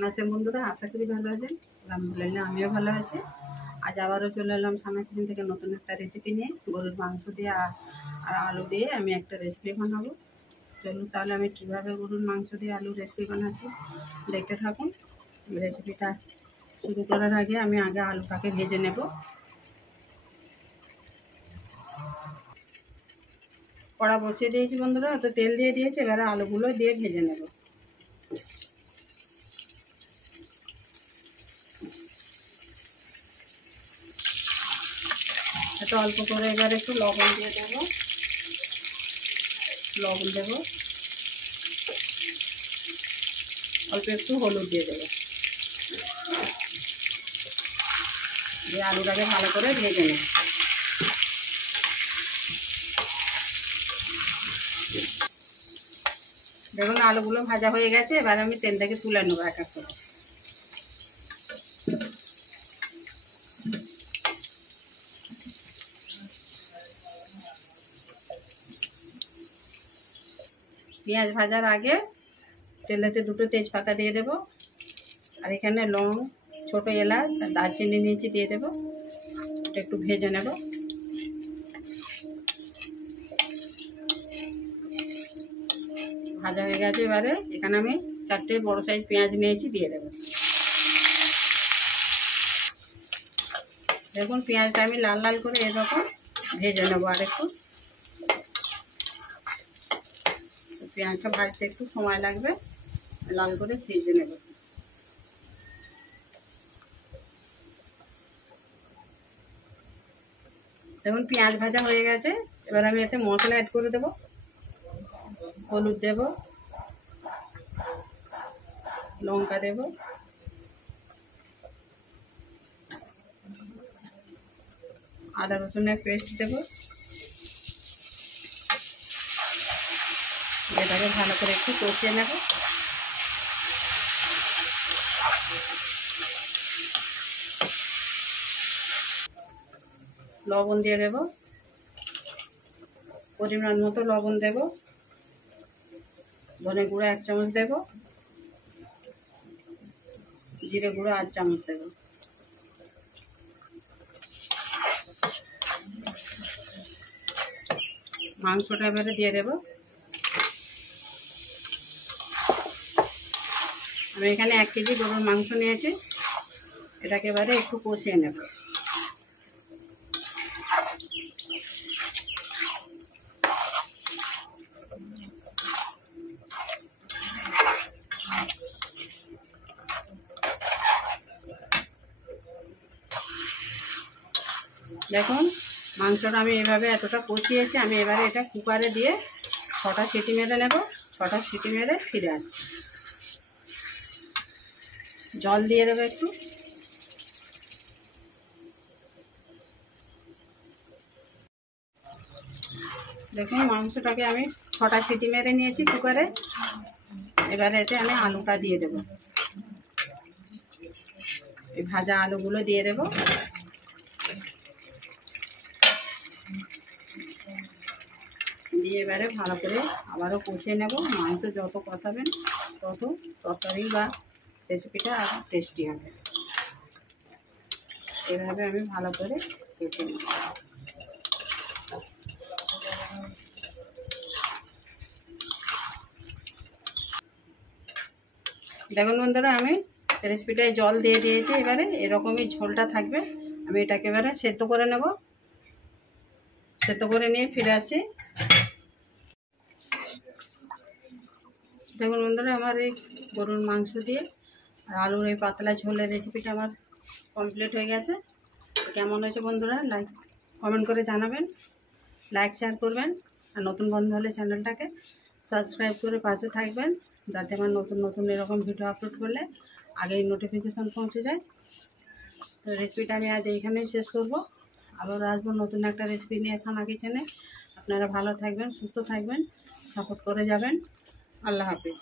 কেমন আছেন বন্ধুরা? আশা করি ভালো আছেন। আলহামদুলিল্লাহ আমিও ভালো আছি। আজ আবারও চলে এলাম সানা কিচেন থেকে নতুন একটা রেসিপি নিয়ে। গরুর মাংস দিয়ে আর আলু দিয়ে আমি একটা রেসিপি বানাবো। চলুন তাহলে আমি কীভাবে গরুর মাংস দিয়ে আলু রেসিপি বানাচ্ছি দেখতে থাকুন। রেসিপিটা শুরু করার আগে আমি আলুটাকে ভেজে নেব। কড়া বসিয়ে দিয়েছি বন্ধুরা, তো তেল দিয়ে দিয়েছি। এবারে আলুগুলো দিয়ে ভেজে নেব। এটা অল্প করে এবার একটু লবণ দিয়ে দেবো, লবণ দেবো, অল্প একটু হলুদ দিয়ে দেবো, দিয়ে আলুটাকে ভালো করে ভেজে নেব। দেখুন আলুগুলো ভাজা হয়ে গেছে। এবার আমি তেলটাকে তুলে নেবো এক এক করে। পেঁয়াজ ভাজার আগে তেলেতে দুটো তেজপাতা দিয়ে দেব, আর এখানে লং, ছোট এলাচ আর দারচিনি নিয়েছি দিয়ে দেব। এটা একটু ভেজে নেব। ভাজা হয়ে গেছে। এবারে এখানে আমি 4টে বড় সাইজ পেঁয়াজ নিয়েছি দিয়ে দেব। দেখুন পেঁয়াজটা আমি লাল লাল করে এরকম ভেজে নেবো। আর একটু পেঁয়াজটা ভাজতে একটু সময় লাগবে, লাল করে ভেজে নেব। দেখুন পেঁয়াজ ভাজা হয়ে গেছে। এবার আমি এতে মশলা অ্যাড করে দেব। হলুদ দেব, লঙ্কা দেব, আদা রসুনের পেস্ট দেব। এটাকে ভালো করে একটু কষিয়ে নেব। লবণ দিয়ে দেব, পরিমাণ মতো লবণ দেব। ধনে গুঁড়ো 1 চামচ দেব, জিরে গুঁড়ো 8 চামচ দেব। মাংসটা এবারে দিয়ে দেব। আমি এখানে 1 কেজি গরুর মাংস নিয়েছি। এটাকে এবারে একটু কষিয়ে নেব। দেখুন মাংসটা আমি এভাবে এতটা কষিয়েছি। আমি এবারে এটা কুকারে দিয়ে 6টা সিটি মেরে নেব। 6টা সিটি মেরে ফিরে আসছি। জল দিয়ে দেবো একটু। দেখুন মাংসটাকে আমি 6টা সিটি মেরে নিয়েছি কুকারে। এবারে এতে আমি আলুটা দিয়ে দেব। এই ভাজা আলুগুলো দিয়ে দেব। দিয়ে এবারে ভালো করে আবারও কষিয়ে নেব। মাংস যত কষাবেন তত তরকারি বা রেসিপিটা আরও টেস্টি হবে। এভাবে আমি ভালো করে কষিয়ে নেব। দেখুন বন্ধুরা আমি রেসিপিটায় জল দিয়ে দিয়েছি। এবারে এরকমই ঝোলটা থাকবে। আমি এটাকে এবারে সেদ্ধ করে নেব। সেদ্ধ করে নিয়ে ফিরে আসি। দেখুন বন্ধুরা আমার এই গরুর মাংস দিয়ে আর আলুর এই পাতলা ঝোলের রেসিপিটা আমার কমপ্লিট হয়ে গেছে। কেমন হয়েছে বন্ধুরা কমেন্ট করে জানাবেন, লাইক শেয়ার করবেন, আর নতুন বন্ধু হলে চ্যানেলটাকে সাবস্ক্রাইব করে পাশে থাকবেন, যাতে আমার নতুন নতুন এরকম ভিডিও আপলোড করলে আগেই নোটিফিকেশান পৌঁছে যায়। তো রেসিপিটা আমি আজ এইখানেই শেষ করব। আবার আসবো নতুন একটা রেসিপি নিয়ে সানা কিচেনে। আপনারা ভালো থাকবেন, সুস্থ থাকবেন, সাপোর্ট করে যাবেন। আল্লাহ হাফিজ।